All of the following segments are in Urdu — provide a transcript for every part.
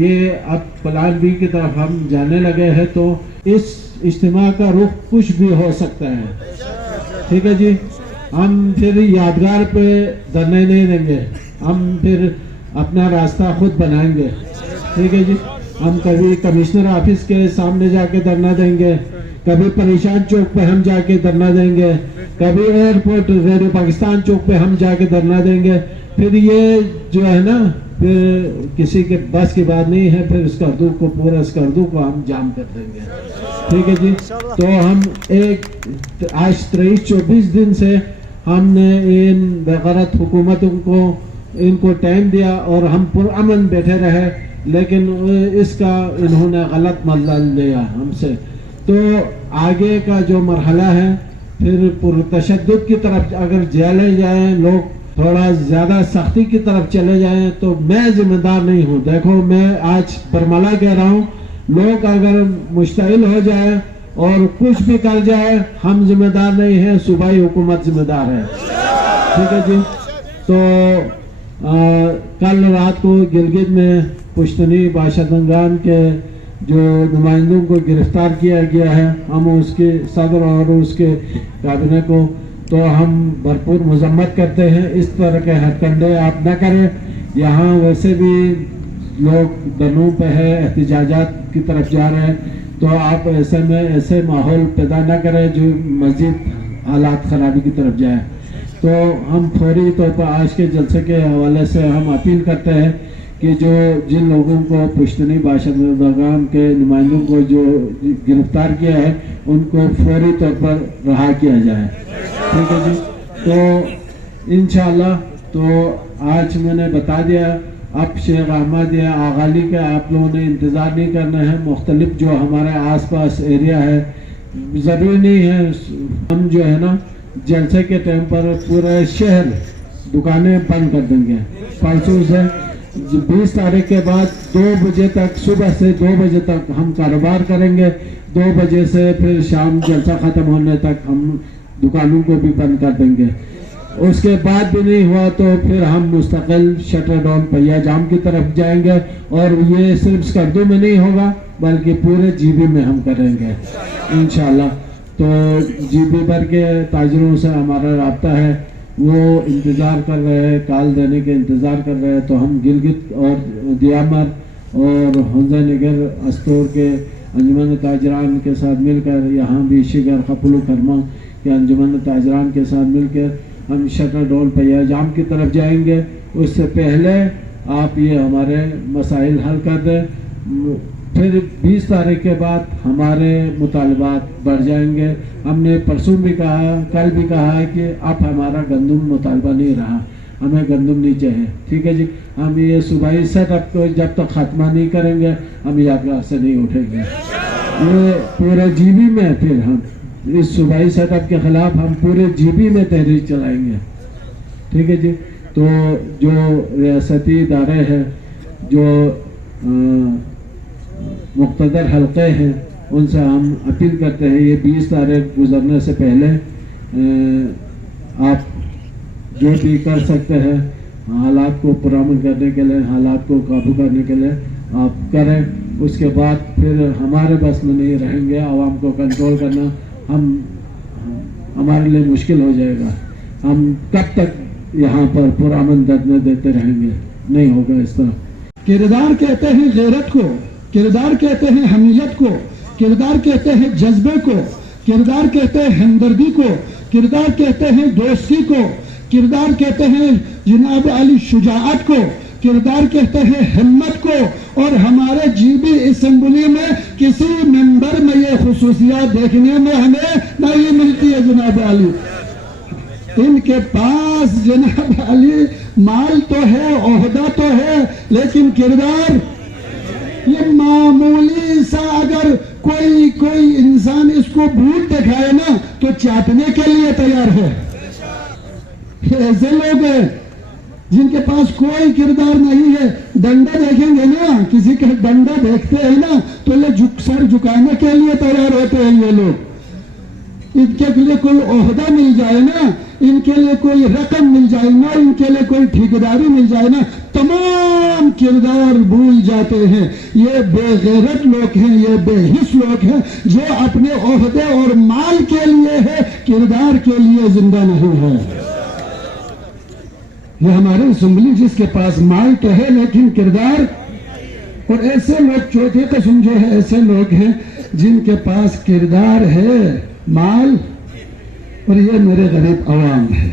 یہ اب پلان بی کی طرف ہم جانے لگے ہیں، تو اس اجتماع کا رخ کچھ بھی ہو سکتا ہے. ٹھیک ہے جی، ہم پھر یادگار پہ دھرنے نہیں دیں گے، ہم پھر اپنا راستہ خود بنائیں گے. ٹھیک ہے جی، ہم کبھی کمشنر آفس کے سامنے جا کے دھرنا دیں گے، کبھی پریشان چوک پہ ہم جا کے دھرنا دیں گے، کبھی ایئرپورٹ ریڈیو پاکستان چوک پہ ہم جا کے دھرنا دیں گے. پھر یہ جو ہے نا، پھر کسی کے بس کی بات نہیں ہے، پھر اسکردو کو پورا اسکردو کو ہم جام کر دیں گے. ٹھیک ہے جی، تو ہم آج 23-24 دن سے ہم نے ان بغیرت حکومتوں کو ان کو ٹائم دیا اور ہم پرامن بیٹھے رہے، لیکن اس کا انہوں نے غلط مطلب لیا ہم سے. تو آگے کا جو مرحلہ ہے، پھر پرتشدد کی طرف اگر چلے جائیں، لوگ تھوڑا زیادہ سختی کی طرف چلے جائیں، تو میں ذمہ دار نہیں ہوں. دیکھو، میں آج برملا کہہ رہا ہوں، لوگ اگر مشتعل ہو جائے اور کچھ بھی کر جائے، ہم ذمہ دار نہیں ہیں، صوبائی حکومت ذمہ دار ہے. ٹھیک ہے جی. تو کل رات کو گلگت میں پشتنی باشندگان کے جو نمائندوں کو گرفتار کیا گیا ہے، ہم اس کے صدر اور اس کے کابینہ کو تو ہم بھرپور مذمت کرتے ہیں. اس طرح کے ہتھ کنڈے آپ نہ کریں. یہاں ویسے بھی لوگ دنوں پہ ہے، احتجاجات کی طرف جا رہے ہیں، تو آپ ایسے میں ایسے ماحول پیدا نہ کریں جو مزید حالات خرابی کی طرف جائیں. تو ہم فوری طور پر آج کے جلسے کے حوالے سے ہم اپیل کرتے ہیں کہ جن لوگوں کو پشتنی باشندگان کے نمائندوں کو جو گرفتار کیا ہے، ان کو فوری طور پر رہا کیا جائے. ٹھیک ہے جی. تو انشاءاللہ تو آج میں نے بتا دیا، اب شیخ احمد یا آغالی کا آپ لوگوں نے انتظار نہیں کرنا ہے. مختلف جو ہمارے آس پاس ایریا ہے، ضروری نہیں ہے، ہم جو ہے نا جلسے کے ٹائم پر پورے شہر دکانیں بند کر دیں گے. پرسوں سے 20 تاریخ کے بعد 2 بجے تک، صبح سے 2 بجے تک ہم کاروبار کریں گے. 2 بجے سے پھر شام جلسہ ختم ہونے تک ہم دکانوں کو بھی بند کر دیں گے. اس کے بعد بھی نہیں ہوا تو پھر ہم مستقل شٹر ڈاؤن پہیا جام کی طرف جائیں گے، اور یہ صرف اسکردو میں نہیں ہوگا بلکہ پورے جی بی میں ہم کریں گے انشاءاللہ. تو جی بی بھر کے تاجروں سے ہمارا رابطہ ہے، وہ انتظار کر رہے ہیں، کال دینے کے انتظار کر رہے ہیں. تو ہم گلگت اور دیامر اور حنزہ نگر استور کے انجمن تاجران کے ساتھ مل کر، یہاں بھی شگر خپلو کرما کے انجمن تاجران کے ساتھ مل کر ہم شٹر ڈول پہیا جام کی طرف جائیں گے. اس سے پہلے آپ یہ ہمارے مسائل حل کر دیں. پھر 20 تاریخ کے بعد ہمارے مطالبات بڑھ جائیں گے. ہم نے پرسوں بھی کہا، کل بھی کہا ہے کہ اب ہمارا گندم مطالبہ نہیں رہا، ہمیں گندم نہیں چاہیے. ٹھیک ہے جی. ہم یہ صوبائی سیٹ اپ کو جب تک خاتمہ نہیں کریں گے، ہم یادگار سے نہیں اٹھیں گے. یہ پورے جی بی میں پھر ہم اس صوبائی سیٹ اپ کے خلاف ہم پورے جی بی میں تحریک چلائیں گے. ٹھیک ہے جی. تو جو ریاستی ادارے ہیں، جو مقتدر حلقے ہیں، ان سے ہم اپیل کرتے ہیں، یہ 20 تاریخ گزرنے سے پہلے آپ جو بھی کر سکتے ہیں حالات کو پرامن کرنے کے لیے، حالات کو قابو کرنے کے لیے آپ کریں. اس کے بعد پھر ہمارے بس میں نہیں رہیں گے عوام کو کنٹرول کرنا. ہمارے لیے مشکل ہو جائے گا. ہم کب تک یہاں پر پرامن دھرنے دیتے رہیں گے؟ نہیں ہوگا اس طرح. کردار کہتے ہیں غیرت کو، کردار کہتے ہیں حمیت کو، کردار کہتے ہیں جذبے کو، کردار کہتے ہیں ہمدردی کو، کردار کہتے ہیں دوستی کو، کردار کہتے ہیں جناب علی شجاعت کو، کردار کہتے ہیں ہمت کو. اور ہمارے جی بی اسمبلی میں کسی ممبر میں یہ خصوصیات دیکھنے میں ہمیں نہیں ملتی ہے. جناب علی، ان کے پاس جناب علی مال تو ہے، عہدہ تو ہے، لیکن کردار یہ معمولی سا اگر کوئی انسان اس کو بھوت دکھائے نا تو چاٹنے کے لیے تیار ہے. یہ ایسے لوگ ہیں جن کے پاس کوئی کردار نہیں ہے. ڈنڈا دیکھیں گے نا، کسی کا ڈنڈا دیکھتے ہیں نا تو یہ سر جھکانے کے لیے تیار ہوتے ہیں. یہ لوگ ان کے لیے کوئی عہدہ مل جائے نا، ان کے لیے کوئی رقم مل جائے نا، ان کے لیے کوئی ٹھیکیداری مل جائے نا، تمام کردار بھول جاتے ہیں. یہ بے غیرت لوگ ہیں، یہ بے حس لوگ ہیں جو اپنے عہدے اور مال کے لیے ہے، کردار کے لیے زندہ نہیں ہے. یہ ہمارے اسمبلی جس کے پاس مال تو ہے لیکن کردار، اور ایسے لوگ چوتھی قسم جو ہے ایسے لوگ ہیں جن کے پاس کردار ہے، مال، اور یہ میرے غریب عوام ہے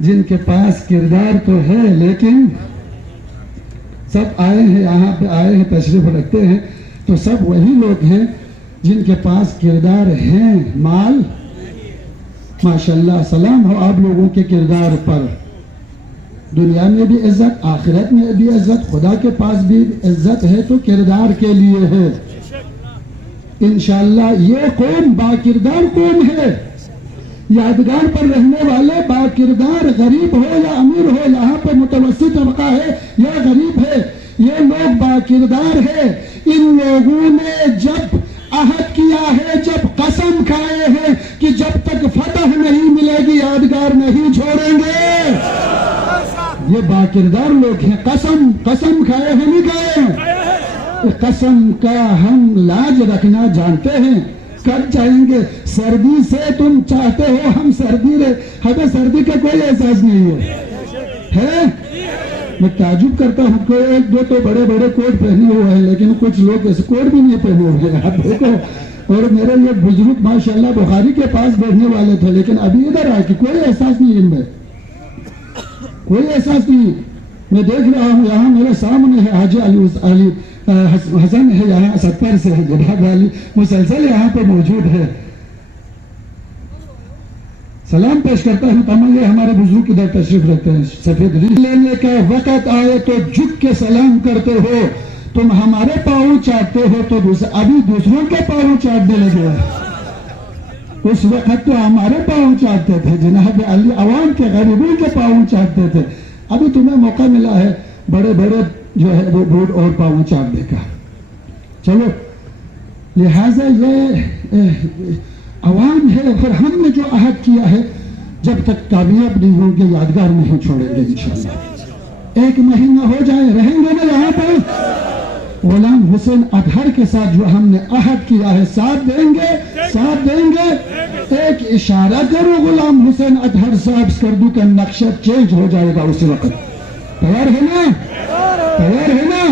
جن کے پاس کردار تو ہے لیکن سب آئے ہیں یہاں پہ، آئے ہیں تشریف رکھتے ہیں تو سب وہی لوگ ہیں جن کے پاس کردار ہیں، مال. ماشاءاللہ، سلام ہو آپ لوگوں کے کردار پر. دنیا میں بھی عزت، آخرت میں بھی عزت، خدا کے پاس بھی عزت ہے تو کردار کے لیے ہے. انشاءاللہ یہ قوم باکردار قوم ہے. یادگار پر رہنے والے باکردار، غریب ہو یا امیر ہو، یہاں پہ متوسط طبقہ ہے یا غریب ہے، یہ لوگ باکردار ہے. ان لوگوں نے جب عہد کیا ہے، جب قسم کھائے ہیں کہ جب تک فتح نہیں ملے گی یادگار نہیں چھوڑیں گے. یہ باکردار لوگ ہیں. قسم کھائے ہیں، نہیں کھائے. قسم کا ہم لاج رکھنا جانتے ہیں. کب چاہیں گے؟ سردی سے تم چاہتے ہو ہم سردی رہے، ہمیں سردی کا کوئی احساس نہیں ہے. میں تعجب کرتا ہوں کہ ایک دو تو بڑے بڑے کوٹ پہنے ہوئے ہیں لیکن کچھ لوگ ایسے کوٹ بھی نہیں پہنے ہوئے ہیں. آپ دیکھو، اور میرے یہ بزرگ ماشاءاللہ بخاری کے پاس بیٹھنے والے تھے لیکن ابھی ادھر آئے کہ کوئی احساس نہیں ان میں، کوئی احساس نہیں. میں دیکھ رہا ہوں یہاں میرے سامنے ہے حاجی علی حسن ہے، یہاں 70 سے ہے، جناب علی مسلسل یہاں پہ موجود ہے. سلام پیش کرتا ہوں تمام یہ ہمارے بزرگ ادھر تشریف رکھتے ہیں. سفید لینے کا وقت آئے تو جھک کے سلام کرتے ہو. تم ہمارے پاؤں چاٹتے ہو تو ابھی دوسروں کے پاؤں چاٹنے لگے. اس وقت تو ہمارے پاؤں چاٹتے تھے جناب علی، عوام کے غریبوں کے پاؤں چاٹتے تھے. ابھی تمہیں موقع ملا ہے بڑے بڑے جو ہے وہ بوٹ اور پاؤں چاٹنے کا. چلو، لہذا یہ عوام ہے اور ہم نے جو عہد کیا ہے جب تک کامیاب نہیں ہوں گے یادگار نہیں چھوڑیں گے انشاءاللہ. 1 مہینہ ہو جائے رہیں گے نا یہاں پر. غلام حسین اطہر کے ساتھ جو ہم نے عہد کیا ہے ساتھ دیں گے، ساتھ دیں گے. ایک اشارہ کرو غلام حسین اطہر صاحب، اسکردو کا نقشہ چینج ہو جائے گا اسی وقت. تیار ہے نا؟ تیار ہے نا؟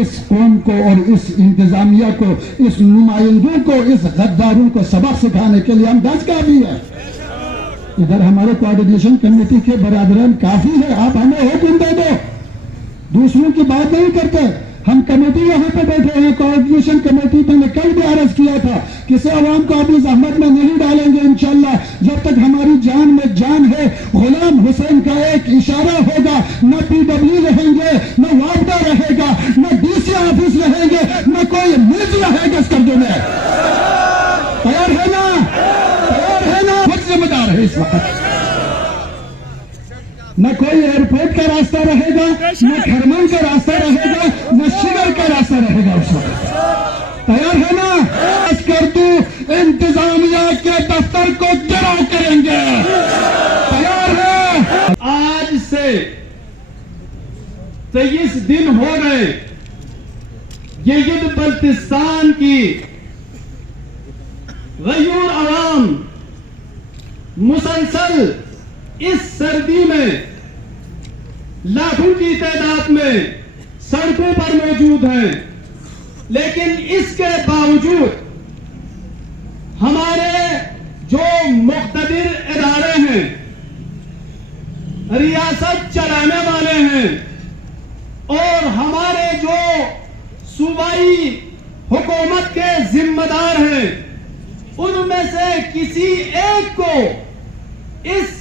اس قوم کو اور اس انتظامیہ کو، اس نمائندوں کو، اس غداروں کو سبق سکھانے کے لیے ہم 10 کافی ہے. ادھر ہمارے کوارڈینیشن کمیٹی کے برادران کافی ہے. آپ ہمیں حکم دے دو، دوسروں کی بات نہیں کرتے. ہم کمیٹی یہاں پہ بیٹھے ہیں، کوارڈینیشن کمیٹی میں نے کل بھی عرض کیا تھا کسی عوام کو اپنی زحمت میں نہیں ڈالیں گے انشاءاللہ جب تک ہماری جان میں جان ہے. غلام حسین کا ایک اشارہ ہوگا، نہ PW رہیں گے، نہ وابڈا رہے گا، نہ DC آفس رہیں گے، نہ کوئی ملز رہے گا اس کردوں میں. تیار ہے نا؟ تیار ہے نا؟ خود ذمہ دار ہے اس وقت. نہ کوئی ایئرپورٹ کا راستہ رہے گا، نہ کھرمن کا راستہ رہے گا، نہ شگر کا راستہ رہے گا اس وقت. تیار ہے نا؟ اسکردو انتظامیہ کے دفتر کو گراؤ کریں گے. تیار ہے؟ آج سے 23 دن ہو گئے گلگت بلتستان کی غیور عوام مسلسل اس سردی میں لاکھوں کی تعداد میں سڑکوں پر موجود ہیں، لیکن اس کے باوجود ہمارے جو مقتدر ادارے ہیں، ریاست چلانے والے ہیں، اور ہمارے جو صوبائی حکومت کے ذمہ دار ہیں، ان میں سے کسی ایک کو اس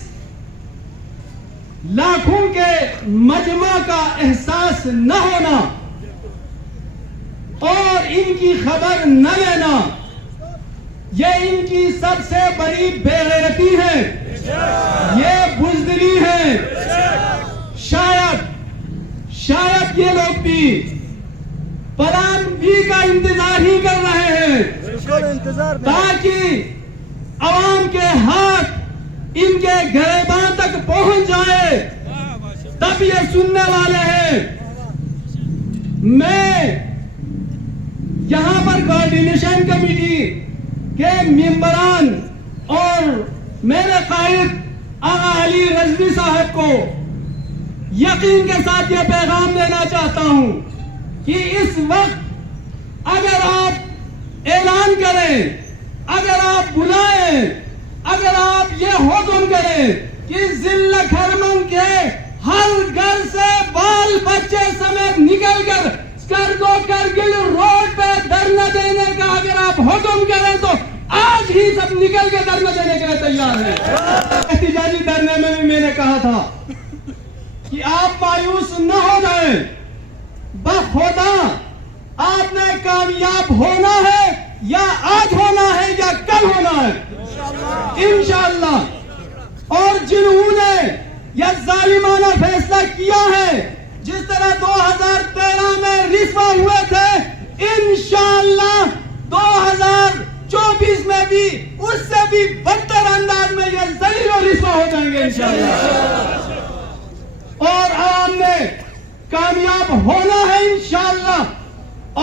لاکھوں کے مجمع کا احساس نہ ہونا اور ان کی خبر نہ لینا، یہ ان کی سب سے بڑی بے غیرتی ہے، یہ بزدلی ہے۔ شاید یہ لوگ بھی پلان بی کا انتظار ہی کر رہے ہیں تاکہ عوام کے ہاتھ ان کے گریباں تک پہنچ جائے، تب یہ سننے والے ہیں۔ میں یہاں پر کوارڈینیشن کمیٹی کے ممبران اور میرے قائد آغا علی رضوی صاحب کو یقین کے ساتھ یہ پیغام دینا چاہتا ہوں کہ اس وقت اگر آپ اعلان کریں، اگر آپ بلائیں، اگر آپ یہ حکم کریں کہ ضلع کھرمن کے ہر گھر سے بال بچے سمیت نکل کر کرگل روڈ پہ دھرنا دینے کا اگر آپ حکم کریں تو آج ہی سب نکل کے دھرنا دینے کے لیے تیار ہیں۔ احتجاجی دھرنے میں بھی میں نے کہا تھا کہ آپ مایوس نہ ہو جائیں، بخدا آپ نے کامیاب ہونا ہے، یا آج ہونا ہے یا کل ہونا ہے انشاءاللہ۔ اور جنہوں نے یہ ظالمانہ فیصلہ کیا ہے، جس طرح 2013 میں رسوا ہوئے تھے، انشاءاللہ 2024 میں بھی اس سے بھی بدتر انداز میں یہ ذلیل و رسوا ہو جائیں گے انشاءاللہ۔ اور عوام نے کامیاب ہونا ہے انشاءاللہ۔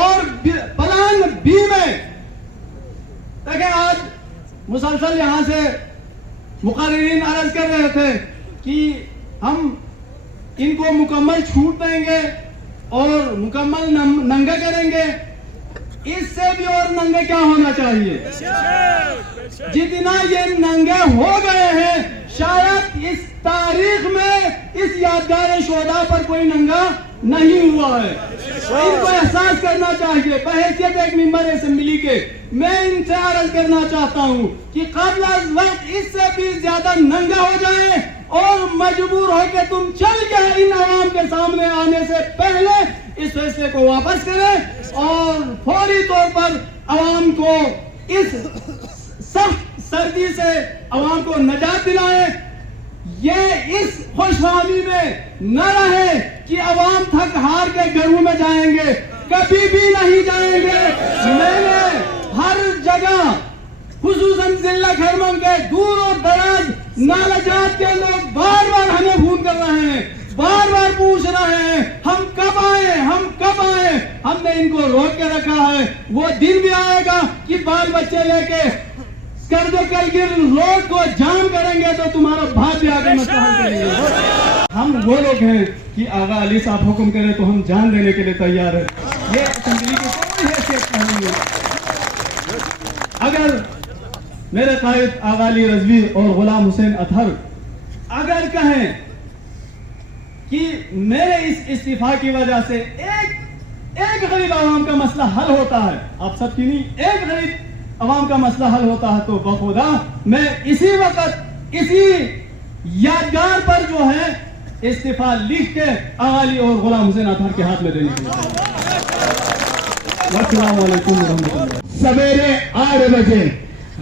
اور پلان بی میں دیکھیں، آج مسلسل یہاں سے مقررین عرض کر رہے تھے کہ ہم ان کو مکمل چھوٹ دیں گے اور مکمل ننگے کریں گے۔ اس سے بھی اور ننگے کیا ہونا چاہیے؟ جتنا یہ ننگے ہو گئے ہیں، شاید اس تاریخ میں اس یادگار شہداء پر کوئی ننگا نہیں ہوا ہے۔ ان کو احساس کرنا چاہیے۔ بحیثیت ایک ممبر اسمبلی کے میں ان سے عرض کرنا چاہتا ہوں کہ قبل از وقت اس سے بھی زیادہ ننگا ہو جائیں اور مجبور ہو کے تم چل کے ان عوام کے سامنے آنے سے پہلے اس فیصلے کو واپس کریں اور فوری طور پر عوام کو اس سخت سردی سے عوام کو نجات دلائیں۔ یہ اس خوش فہمی میں نہ رہے کہ عوام تھک ہار کے گھروں میں جائیں گے، کبھی بھی نہیں جائیں گے۔ میں نے ہر جگہ خصوصاً ضلع کھرمن کے دور و دراز نالجات کے لوگ بار بار ہمیں فون کر رہے ہیں، بار بار پوچھ رہے ہیں ہم کب آئیں، ہم کب آئیں۔ ہم نے ان کو روک کے رکھا ہے۔ وہ دن بھی آئے گا کہ بال بچے لے کے کرگل روڈ کو جام کریں گے تو تمہارا بھائی بھی آگے مسئلہ حل کریں گے۔ ہم وہ لوگ ہیں کہ آغا علی صاحب حکم کرے تو ہم جان دینے کے لیے تیار ہیں۔ یہ اسمبلی کی کوئی حیثیت نہیں ہے۔ اگر میرے قائد آغا علی رضوی اور غلام حسین اطہر اگر کہیں کہ میرے اس استعفا کی وجہ سے ایک غریب عوام کا مسئلہ حل ہوتا ہے، آپ سب کی نہیں، ایک غریب عوام کا مسئلہ حل ہوتا ہے، تو بخدا میں اسی وقت اسی یادگار پر جو ہے استعفا لکھ کے آغا علی اور غلام حسین اطہر کے ہاتھ میں دینے کے لیے۔ السلام علیکم ورحمۃ اللہ۔ سویرے 8 بجے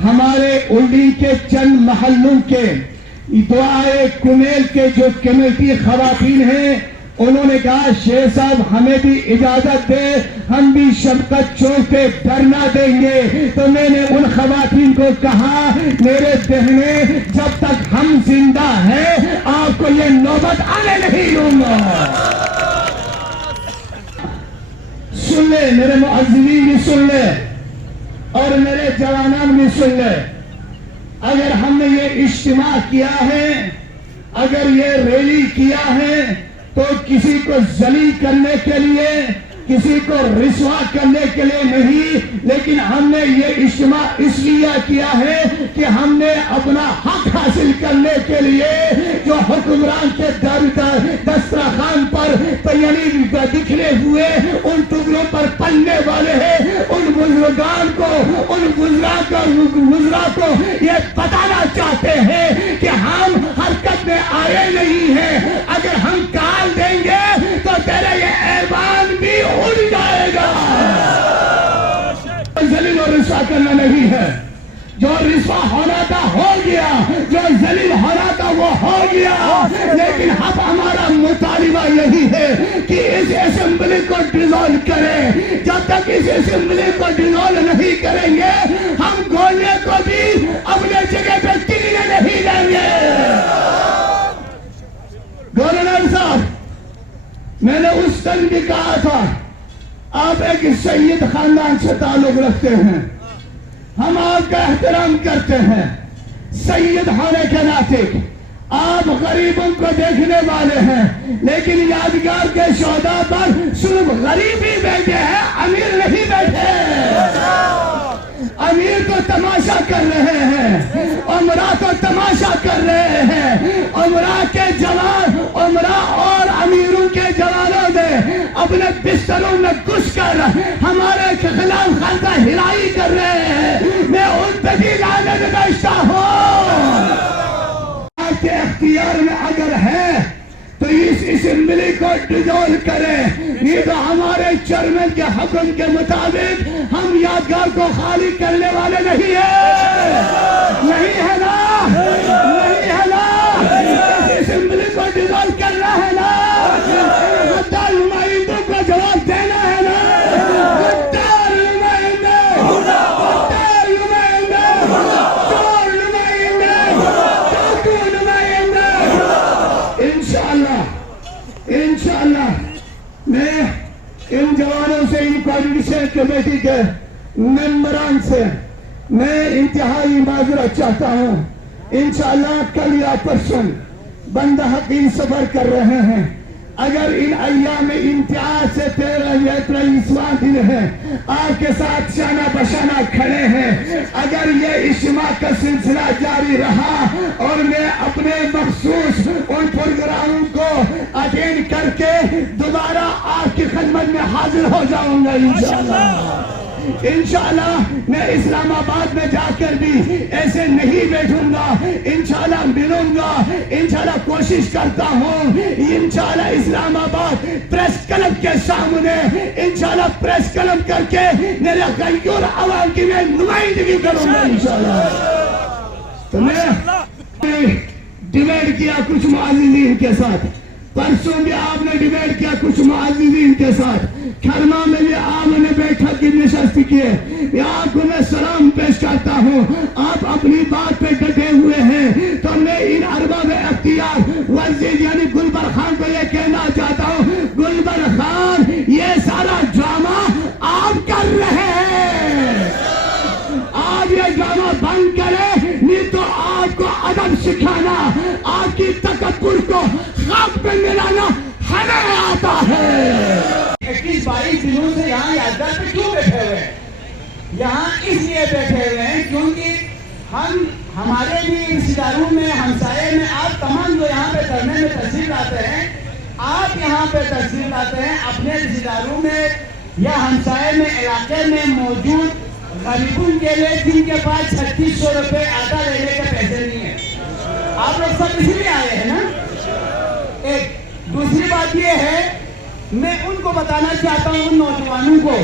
ہمارے اولڈی کے چند محلوں کے دعائے کمیل کے جو کمیٹی خواتین ہیں، انہوں نے کہا شیخ صاحب ہمیں بھی اجازت دے، ہم بھی شفقت چوک پہ دھرنا دیں گے۔ تو میں نے ان خواتین کو کہا میرے بہنیں، جب تک ہم زندہ ہیں آپ کو یہ نوبت آنے نہیں دوں گا۔ سن لے میرے معززین بھی سن لے اور میرے جوانان بھی سن لے، اگر ہم نے یہ اجتماع کیا ہے، اگر یہ ریلی کیا ہے تو کسی کو ذلیل کرنے کے لیے، کسی کو رسوا کرنے کے لیے نہیں، لیکن ہم نے یہ اجتماع اس لیے کیا ہے کہ ہم نے اپنا حق حاصل کرنے کے لیے جو حکمران کے دسترخوان پر یعنی بکھرے ہوئے ان ٹکڑوں پر پلنے والے ہیں، ان بزرگان کو، ان وزراء کو یہ بتانا چاہتے ہیں کہ ہم حرکت میں آئے نہیں ہیں، اگر ہم کال دیں گے تو تیرا یہ ایوان بھی اڑ جائے گا۔ ذلیل و رسوا کرنا نہیں ہے، جو رسوا ہونا تھا ہو گیا، جو ذلیل ہونا تھا وہ ہو گیا، لیکن اب ہمارا مطالبہ یہی ہے کہ اس اسمبلی کو ڈیزالو کریں۔ جب تک اس اسمبلی کو ڈیزالو نہیں کریں گے ہم گولے کو بھی اپنے جگہ پہ ٹکنے نہیں دیں گے۔ گورنر صاحب، میں نے اس دن بھی کہا تھا آپ ایک سید خاندان سے تعلق رکھتے ہیں، ہم آپ کا احترام کرتے ہیں، سید ہونے کے ناطے آپ غریبوں کو دیکھنے والے ہیں، لیکن یادگار کے شہداء پر صرف غریب ہی بیٹھے ہیں، امیر نہیں بیٹھے۔ امیر تو تماشا کر رہے ہیں، عمرہ تو تماشا کر رہے ہیں۔ عمرہ کے جوان، عمرہ اور امیروں کے جوانوں نے اپنے بستروں میں گھس کر ہمارے خلاف خندہ ہلائی کر رہے ہیں، میں ان پہ بھی لعنت بھیجتا ہوں۔ آپ کے اختیار میں اگر ہے تو اس اسمبلی کو ڈیزالو کریں، نہیں تو ہمارے چیئرمین کے حکم کے مطابق ہم یادگار کو خالی کرنے والے نہیں ہیں۔ نہیں ہے نا؟ نہیں ہے نا؟ اس اسمبلی کو ڈیزالو کرنا ہے نا؟ غدار نمائندوں کو جواب دینا ہے نا؟ غدار نمائندے، غدار نمائندے، چور نمائندے، ڈاکو نمائندے۔ انشاءاللہ میں ان جوانوں سے، ان کوارڈینیشن کمیٹی کے ممبران سے میں انتہائی معذرت چاہتا ہوں۔ انشاءاللہ کل یا پرسوں بندہ حقیر سفر کر رہے ہیں، اگر ان ایام امتیاز سے 13 یا 23واں دن ہے، آپ کے ساتھ شانہ بشانہ کھڑے ہیں، اگر یہ اجتماع کا سلسلہ جاری رہا اور میں اپنے مخصوص ان پروگراموں کو اٹینڈ کر کے دوبارہ آپ کی خدمت میں حاضر ہو جاؤں گا انشاءاللہ۔ انشاءاللہ میں اسلام آباد میں جا کر بھی ایسے نہیں بیٹھوں گا، انشاءاللہ ملوں گا، انشاءاللہ کوشش کرتا ہوں، انشاءاللہ اسلام آباد پریس کلب کے سامنے انشاءاللہ پریس کلب کر کے میرے غیور عوام کی میں نمائندگی کروں گا انشاءاللہ۔ تو میں ڈیبیٹ کیا کچھ معززین کے ساتھ، پرسوں بھی آپ نے ڈیبیٹ کیا کچھ معززین کے ساتھ، کھرما میں بھی آپ نے بیٹھک کی نشست کیے، میں آپ کو میں سلام پیش کرتا ہوں۔ آپ اپنی بات پہ ڈٹے ہوئے ہیں، تو میں ان ارباب اختیار وزیر یعنی گلبر خان کو یہ کہنا چاہتا ہوں، گلبر خان یہ سارا ڈرامہ آپ کر رہے ہیں، آپ یہ ڈرامہ بند کریں، نہیں تو آپ کو ادب سکھانا، آپ کی تکبر کو خاک میں ملانا ہمیں آتا ہے۔ 21-22 دنوں سے یہاں یادگار پہ کیوں بیٹھے ہوئے ہیں؟ یہاں اس لیے بیٹھے ہوئے ہیں کیونکہ ہمارے بھی رشتہ داروں میں، ہمسائے میں، آپ تمام جو یہاں پہ دھرنے میں تشریف لاتے ہیں، آپ یہاں پہ تشریف لاتے ہیں اپنے رشتہ داروں میں یا ہمسائے میں، علاقے میں موجود غریبوں کے لیے جن کے پاس 3600 روپے آٹا لینے کے پیسے نہیں ہیں۔ آپ لوگ سب اسی لیے آئے ہیں نا؟ ایک دوسری بات یہ ہے، میں ان کو بتانا چاہتا ہوں، ان نوجوانوں کو،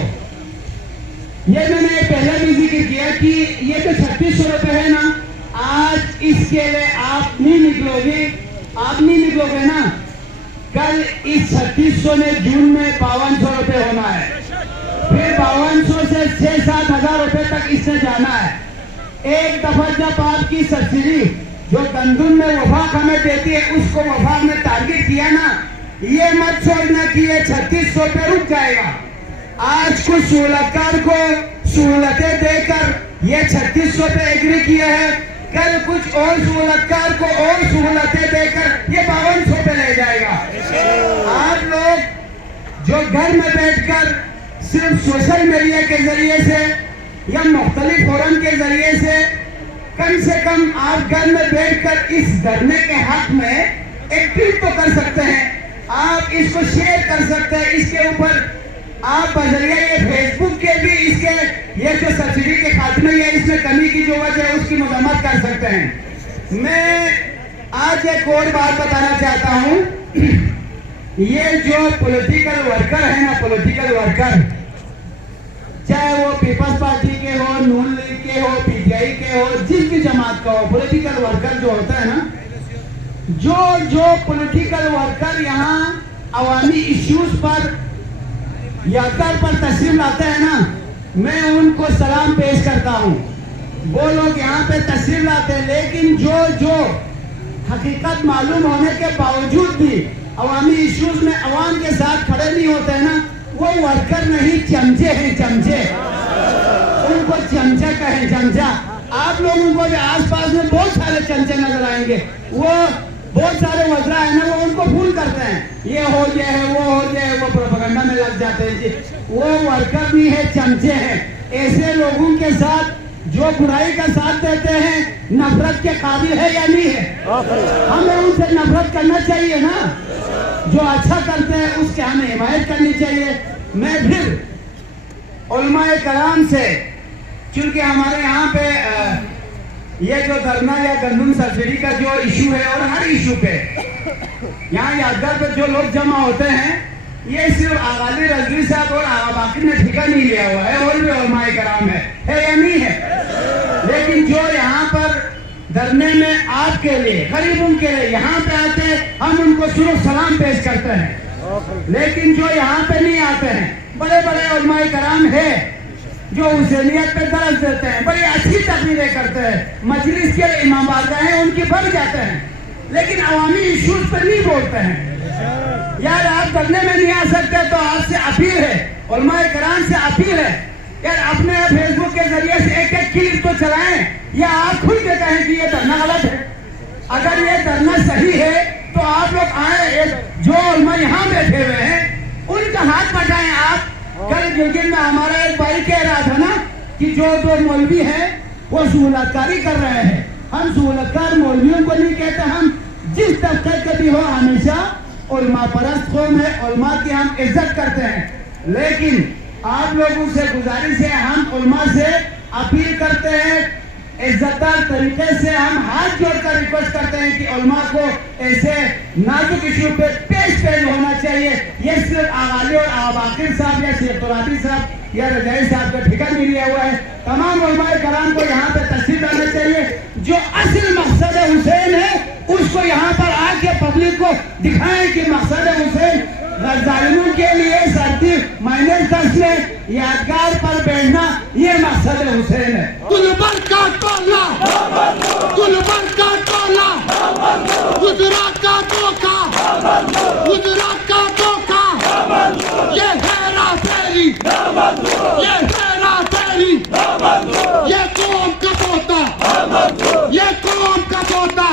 یہ میں نے پہلے بھی ذکر کیا کہ یہ جو 3600 روپے ہے نا، آج اس کے لیے آپ نہیں نکلو گے نا، کل اس 3600 نے جون میں 5200 روپے ہونا ہے، پھر 5200 سے 6-7 ہزار روپے تک اس سے جانا ہے۔ ایک دفعہ جب آپ کی سبسڈی جو گندم میں وفاق ہمیں دیتی ہے، اس کو وفاق میں ٹارگٹ کیا نا، یہ مت چھوڑنا کہ یہ 3600 پہ رک جائے گا۔ آج کچھ سہولتکار کو سہولتیں دے کر یہ 3600 پہ ایگری کیا ہے، کل کچھ اور سہولتکار کو اور سہولتیں دے کر یہ 5200 پہ لے جائے گا۔ آپ لوگ جو گھر میں بیٹھ کر صرف سوشل میڈیا کے ذریعے سے یا مختلف فورم کے ذریعے سے کم آپ گھر میں بیٹھ کر اس دھرنے کے حق میں ایک ٹویٹ تو کر سکتے ہیں، آپ اس کو شیئر کر سکتے ہیں، اس کے اوپر آپ بذریعہ یہ فیس بک کے بھی اس کے یہ یہ جو سبسڈی کے خاتمے یا اس میں کمی کی جو وجہ ہے اس کی مذمت کر سکتے ہیں. میں آج ایک اور بات بتانا چاہتا ہوں. یہ جو پولیٹیکل ورکر ہے نا, پولیٹیکل ورکر, چاہے وہ پیپلز پارٹی کے ہو, نون لیگ کے ہو, پی ٹی آئی کے ہو, جس بھی جماعت کا ہو, پولیٹیکل ورکر جو ہوتا ہے نا, جو پولیٹیکل ورکر یہاں عوامی ایشوز پر یادگار پر تشریف لاتے ہیں نا, میں ان کو سلام پیش کرتا ہوں. وہ لوگ یہاں پہ تشریف لاتے ہیں, لیکن جو حقیقت معلوم ہونے کے باوجود بھی عوامی ایشوز میں عوام کے ساتھ کھڑے نہیں ہوتے ہیں نا, وہ ورکر نہیں, چمچے ہیں, چمچے. ان کو چمچا کہیں, چمچا. آپ لوگوں کو آس پاس میں بہت سارے چمچے نظر آئیں گے, وہ بہت سارے وزراء ہیں نا, وہ ان کو بھول کرتے ہیں, یہ ہو جائے ہے, وہ ہو جائے, وہ پروپیگنڈا میں لگ جاتے ہیں. جی وہ ورکر نہیں ہے, چمچے ہیں. ایسے لوگوں کے ساتھ جو برائی کا ساتھ دیتے ہیں نفرت کے قابل ہے یا نہیں ہے؟ ہمیں ان سے نفرت کرنا چاہیے نا. جو اچھا کرتے ہیں اس کے ہمیں حمایت کرنی چاہیے. میں پھر علماء کرام سے, چونکہ ہمارے یہاں پہ یہ جو دھرنا یا گندم سبسڈی کا جو ایشو ہے, اور ہر ایشو پہ یہاں یادگار پہ جو لوگ جمع ہوتے ہیں, یہ صرف غازی رضوی صاحب اور آغا باقر نے ٹھیکہ نہیں لیا ہوا ہے, اور بھی علماء کرام ہے یا نہیں ہے. لیکن جو یہاں پر دھرنے میں آپ کے لیے, غریبوں کے لیے یہاں پہ آتے ہیں, ہم ان کو صرف سلام پیش کرتے ہیں. لیکن جو یہاں پہ نہیں آتے ہیں, بڑے بڑے علماء کرام ہیں جو حسینیت پہ درس دیتے ہیں, بڑی اچھی تقریریں کرتے ہیں, مجلس کے امام بارگاہ ہیں ان کی بڑھ جاتے ہیں, لیکن عوامی ایشوز پہ نہیں بولتے ہیں. یار آپ دھرنے میں نہیں آ سکتے تو آپ سے اپیل ہے, علماء کرام سے اپیل ہے, یار اپنے فیس بک کے ذریعے سے ایک ایک کلپ تو چلائیں, یا آپ کھل کے کہیں کہ یہ دھرنا غلط ہے. اگر یہ دھرنا صحیح ہے تو آپ لوگ آئیں, جو علماء یہاں بیٹھے ہوئے ہیں ان کا ہاتھ بٹائیں. آپ کل گلگت میں ہمارا ایک بھائی کہہ رہا تھا نا کہ جو دو مولوی ہیں وہ سہولت کاری کر رہے ہیں. ہم سہولت کار مولویوں کو نہیں کہتے, ہم جس طبقے کے بھی ہو ہمیشہ علماء پرست قوم ہے, علماء کی ہم عزت کرتے ہیں. لیکن آپ لوگوں سے گزارش ہے, ہم علماء سے اپیل کرتے ہیں, عزت دار طریقے سے ہم ہاتھ جوڑ کر ریکویسٹ کرتے ہیں کہ علماء کو ایسے نازک ایشو پہ پیش ہونا چاہیے. یہ صرف آغالی اور آغا باقر صاحب یا شیخ ترابی صاحب یا رجائی صاحب کا ٹھیکہ نہیں لیا ہوا ہے. تمام علماء کرام کو یہاں پہ تشریف لانا چاہیے. جو اصل مقصد حسین ہے اس کو یہاں پر آ کے پبلک کو دکھائیں کہ مقصد حسین ظالموں کے لیے سردی -10 میں یادگار پر بیٹھنا یہ مقصد حسین ہے. گلبر کا ٹولہ, گلبر کا ٹولہ, گجرات کا دھوکہ, گجرات کا دھوکہ, یہ ہیرا پھیری, یہ ہیرا پھیری, یہ قوم کا طوطا, یہ قوم کا طوطا,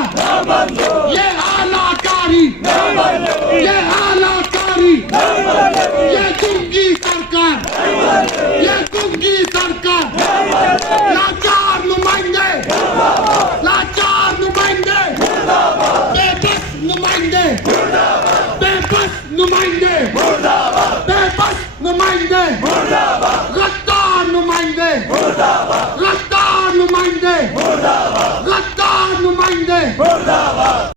یہ اعلیٰ کاری, یہ اعلیٰ کاری, یہ گنگی سرکار, یہ گنگی سرکار, لاچار نمائندے, لاچار نمائندے, بے بس نمائندے, بے بس نمائندے, بے بس نمائندے, غدار نمائندے, غدار نمائندے.